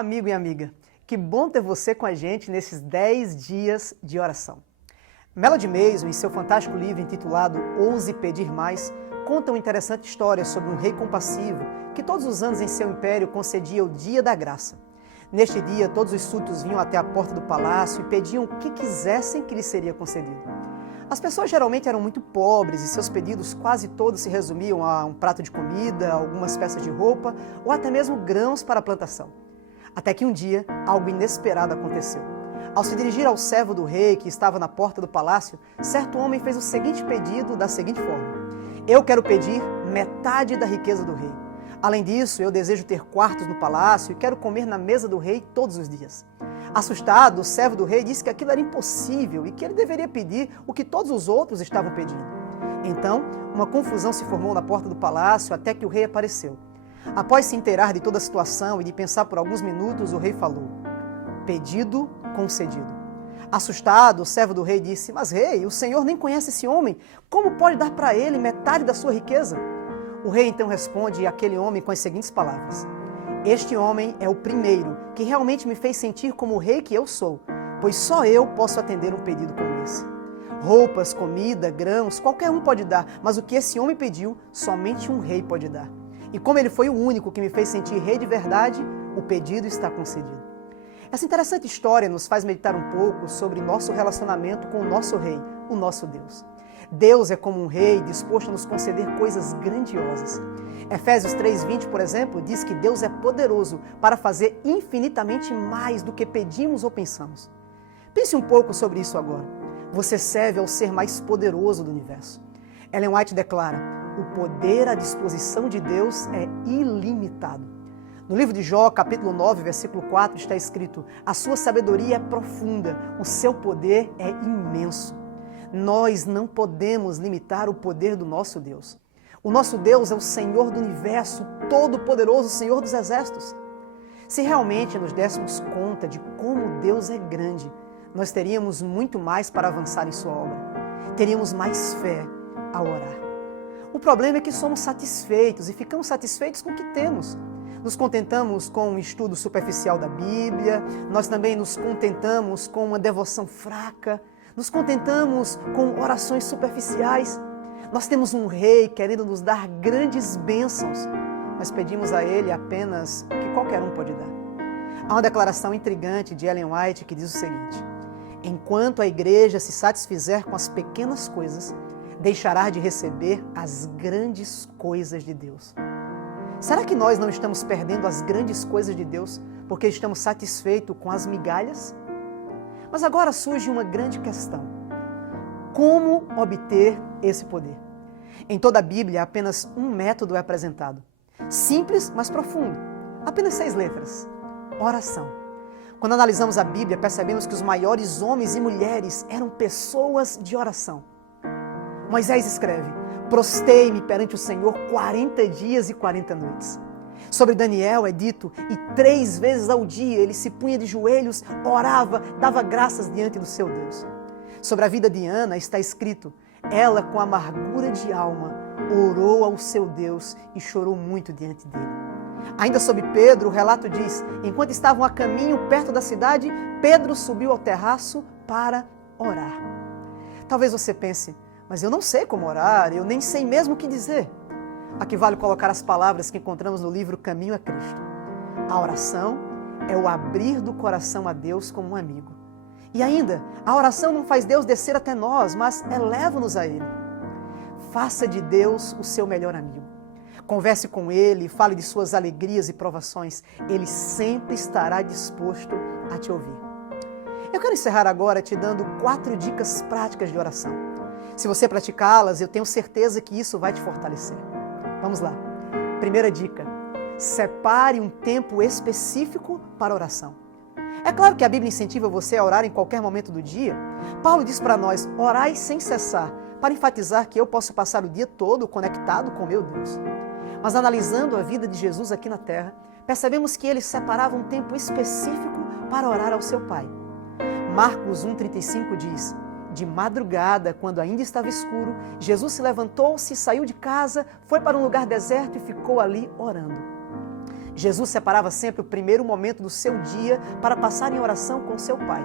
Amigo e amiga, que bom ter você com a gente nesses 10 dias de oração. Melody Mason, em seu fantástico livro intitulado Ouse Pedir Mais, conta uma interessante história sobre um rei compassivo que todos os anos em seu império concedia o Dia da Graça. Neste dia, todos os súditos vinham até a porta do palácio e pediam o que quisessem que lhes seria concedido. As pessoas geralmente eram muito pobres e seus pedidos quase todos se resumiam a um prato de comida, algumas peças de roupa ou até mesmo grãos para a plantação. Até que um dia, algo inesperado aconteceu. Ao se dirigir ao servo do rei, que estava na porta do palácio, certo homem fez o seguinte pedido da seguinte forma: eu quero pedir metade da riqueza do rei. Além disso, eu desejo ter quartos no palácio e quero comer na mesa do rei todos os dias. Assustado, o servo do rei disse que aquilo era impossível e que ele deveria pedir o que todos os outros estavam pedindo. Então, uma confusão se formou na porta do palácio até que o rei apareceu. Após se inteirar de toda a situação e de pensar por alguns minutos, o rei falou: pedido concedido. Assustado, o servo do rei disse: mas rei, o senhor nem conhece esse homem, como pode dar para ele metade da sua riqueza? O rei então responde àquele homem com as seguintes palavras: este homem é o primeiro que realmente me fez sentir como o rei que eu sou, pois só eu posso atender um pedido como esse. Roupas, comida, grãos, qualquer um pode dar, mas o que esse homem pediu, somente um rei pode dar. E como ele foi o único que me fez sentir rei de verdade, o pedido está concedido. Essa interessante história nos faz meditar um pouco sobre nosso relacionamento com o nosso rei, o nosso Deus. Deus é como um rei disposto a nos conceder coisas grandiosas. Efésios 3:20, por exemplo, diz que Deus é poderoso para fazer infinitamente mais do que pedimos ou pensamos. Pense um pouco sobre isso agora. Você serve ao ser mais poderoso do universo. Ellen White declara: o poder à disposição de Deus é ilimitado. No livro de Jó, capítulo 9, versículo 4, está escrito: a sua sabedoria é profunda, o seu poder é imenso. Nós não podemos limitar o poder do nosso Deus. O nosso Deus é o Senhor do universo, todo-poderoso, Senhor dos exércitos. Se realmente nos dessemos conta de como Deus é grande, nós teríamos muito mais para avançar em sua obra. Teríamos mais fé ao orar. O problema é que somos satisfeitos e ficamos satisfeitos com o que temos. Nos contentamos com um estudo superficial da Bíblia, nós também nos contentamos com uma devoção fraca, nos contentamos com orações superficiais. Nós temos um rei querendo nos dar grandes bênçãos, mas pedimos a ele apenas o que qualquer um pode dar. Há uma declaração intrigante de Ellen White que diz o seguinte: enquanto a igreja se satisfizer com as pequenas coisas, deixará de receber as grandes coisas de Deus. Será que nós não estamos perdendo as grandes coisas de Deus porque estamos satisfeitos com as migalhas? Mas agora surge uma grande questão: como obter esse poder? Em toda a Bíblia, apenas um método é apresentado. Simples, mas profundo. Apenas 6 letras: oração. Quando analisamos a Bíblia, percebemos que os maiores homens e mulheres eram pessoas de oração. Moisés escreve: prostei-me perante o Senhor 40 dias e 40 noites. Sobre Daniel é dito: e 3 vezes ao dia ele se punha de joelhos, orava, dava graças diante do seu Deus. Sobre a vida de Ana está escrito: ela com amargura de alma orou ao seu Deus e chorou muito diante dele. Ainda sobre Pedro, o relato diz: enquanto estavam a caminho perto da cidade, Pedro subiu ao terraço para orar. Talvez você pense: mas eu não sei como orar, eu nem sei mesmo o que dizer. Aqui vale colocar as palavras que encontramos no livro Caminho a Cristo. A oração é o abrir do coração a Deus como um amigo. E ainda, a oração não faz Deus descer até nós, mas eleva-nos a Ele. Faça de Deus o seu melhor amigo. Converse com Ele, fale de suas alegrias e provações. Ele sempre estará disposto a te ouvir. Eu quero encerrar agora te dando 4 dicas práticas de oração. Se você praticá-las, eu tenho certeza que isso vai te fortalecer. Vamos lá. Primeira dica: separe um tempo específico para oração. É claro que a Bíblia incentiva você a orar em qualquer momento do dia. Paulo diz para nós: orai sem cessar, para enfatizar que eu posso passar o dia todo conectado com meu Deus. Mas analisando a vida de Jesus aqui na terra, percebemos que ele separava um tempo específico para orar ao seu Pai. Marcos 1,35 diz: de madrugada, quando ainda estava escuro, Jesus se levantou-se, saiu de casa, foi para um lugar deserto e ficou ali orando. Jesus separava sempre o primeiro momento do seu dia para passar em oração com seu Pai.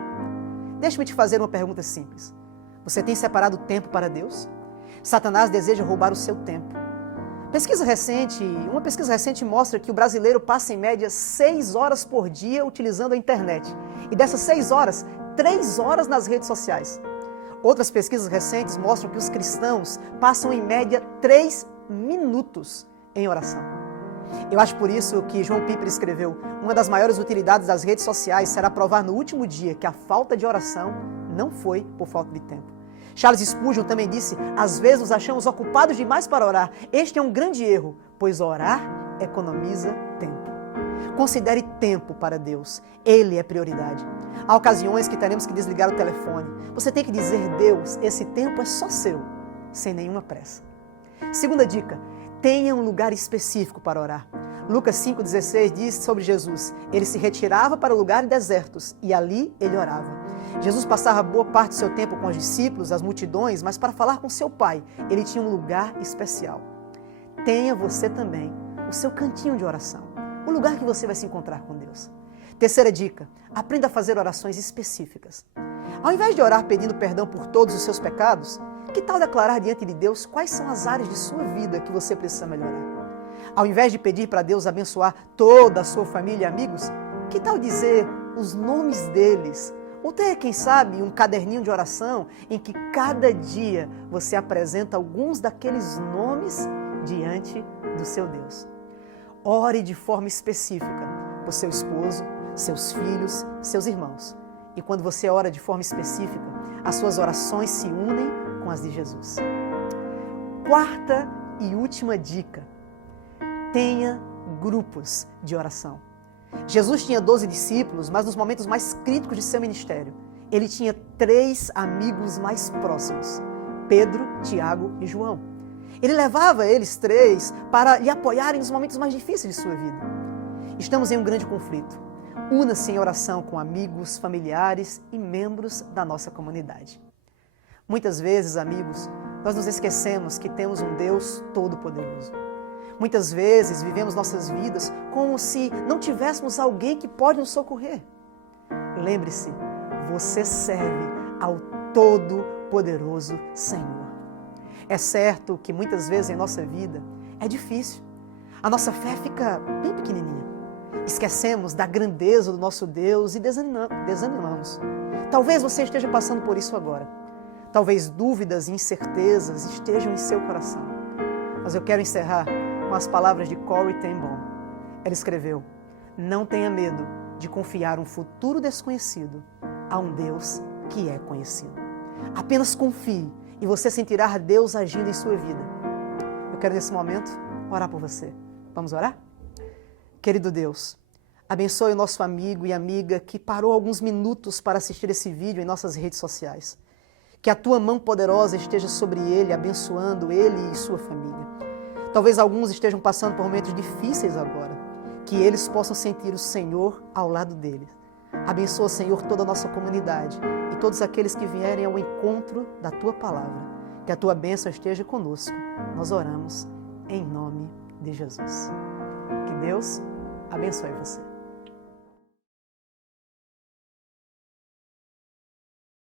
Deixe-me te fazer uma pergunta simples. Você tem separado tempo para Deus? Satanás deseja roubar o seu tempo. Uma pesquisa recente mostra que o brasileiro passa em média 6 horas por dia utilizando a internet. E dessas 6 horas, 3 horas nas redes sociais. Outras pesquisas recentes mostram que os cristãos passam em média 3 minutos em oração. Eu acho por isso que João Piper escreveu: uma das maiores utilidades das redes sociais será provar no último dia que a falta de oração não foi por falta de tempo. Charles Spurgeon também disse: às vezes nos achamos ocupados demais para orar. Este é um grande erro, pois orar economiza tempo. Considere tempo para Deus. Ele é prioridade. Há ocasiões que teremos que desligar o telefone. Você tem que dizer: Deus, esse tempo é só seu, sem nenhuma pressa. Segunda dica: tenha um lugar específico para orar. Lucas 5,16 diz sobre Jesus: ele se retirava para lugares desertos e ali ele orava. Jesus passava boa parte do seu tempo com os discípulos, as multidões, mas para falar com seu Pai, ele tinha um lugar especial. Tenha você também o seu cantinho de oração, o lugar que você vai se encontrar com Deus. Terceira dica: aprenda a fazer orações específicas. Ao invés de orar pedindo perdão por todos os seus pecados, que tal declarar diante de Deus quais são as áreas de sua vida que você precisa melhorar? Ao invés de pedir para Deus abençoar toda a sua família e amigos, que tal dizer os nomes deles? Ou ter, quem sabe, um caderninho de oração em que cada dia você apresenta alguns daqueles nomes diante do seu Deus. Ore de forma específica por seu esposo, seus filhos, seus irmãos. E quando você ora de forma específica, as suas orações se unem com as de Jesus. Quarta e última dica: tenha grupos de oração. Jesus tinha 12 discípulos, mas nos momentos mais críticos de seu ministério, ele tinha 3 amigos mais próximos: Pedro, Tiago e João. Ele levava eles 3 para lhe apoiarem nos momentos mais difíceis de sua vida. Estamos em um grande conflito. Una-se em oração com amigos, familiares e membros da nossa comunidade. Muitas vezes, amigos, nós nos esquecemos que temos um Deus todo-poderoso. Muitas vezes vivemos nossas vidas como se não tivéssemos alguém que pode nos socorrer. Lembre-se, você serve ao Todo-Poderoso Senhor. É certo que muitas vezes em nossa vida é difícil. A nossa fé fica bem pequenininha. Esquecemos da grandeza do nosso Deus e desanimamos. Talvez você esteja passando por isso agora. Talvez dúvidas e incertezas estejam em seu coração. Mas eu quero encerrar com as palavras de Corrie ten Boom. Ela escreveu: não tenha medo de confiar um futuro desconhecido a um Deus que é conhecido. Apenas confie e você sentirá Deus agindo em sua vida. Eu quero nesse momento orar por você. Vamos orar? Querido Deus, abençoe o nosso amigo e amiga que parou alguns minutos para assistir esse vídeo em nossas redes sociais. Que a tua mão poderosa esteja sobre ele, abençoando ele e sua família. Talvez alguns estejam passando por momentos difíceis agora. Que eles possam sentir o Senhor ao lado deles. Abençoa, Senhor, toda a nossa comunidade e todos aqueles que vierem ao encontro da tua palavra. Que a tua bênção esteja conosco. Nós oramos em nome de Jesus. Que Deus abençoe você.